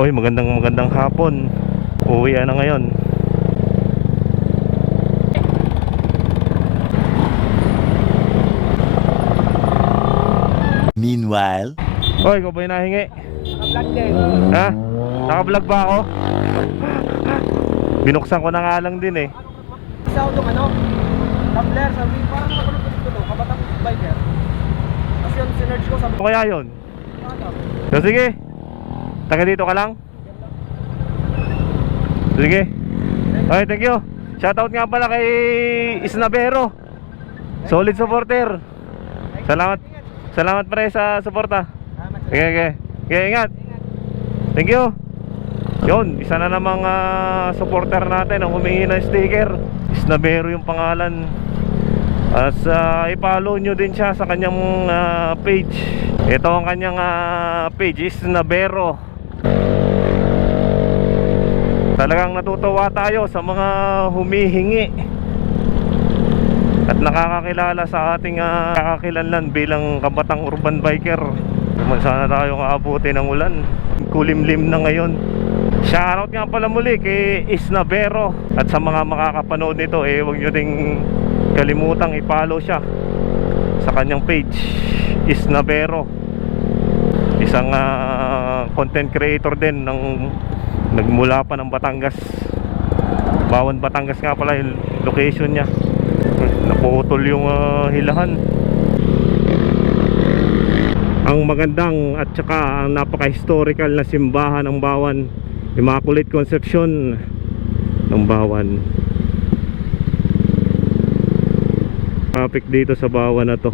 Oy, magandang magandang hapon. Uwi na ngayon. Meanwhile, Oy, ikaw ba yung nahingi? Din. Ha? Naka-vlog ba ako? Binuksan ko na nga lang din eh. Isa ako nung ano, Tumblr, sabi, parang nakulog ko dito to, kabatang biker. Tapos yun, sinerge ko, sabi Ano kaya yun? ano, So, sige. Taga dito ka lang? Sige. Okay, thank you. Shoutout nga pala kay Isnabero. Solid supporter. Salamat. Salamat pre sa suporta. Okay, okay. Okay, ingat. Thank you. Yun, isa na namang ah, supporter natin ang humingi ng sticker. Isnabero yung pangalan. As uh, i-follow nyo din siya sa kanyang ah, page. Ito ang kanyang ah, page, Isnabero. Talagang natutuwa tayo sa mga humihingi at nakakakilala sa ating uh, kakakilanlan bilang kabatang urban biker. Sana tayo kaabuti ng ulan. Kulimlim na ngayon. Shoutout nga pala muli kay Isnabero at sa mga makakapanood nito eh huwag nyo ding kalimutang i-follow siya sa kanyang page Isnabero isang ah, content creator din ng nagmula pa ng Batangas. Bawan Batangas nga pala yung location niya. Naputol yung ah, hilahan. Ang magandang at saka ang napaka-historical na simbahan ng Bawan Immaculate Conception ng Bawan traffic dito sa Bawan na to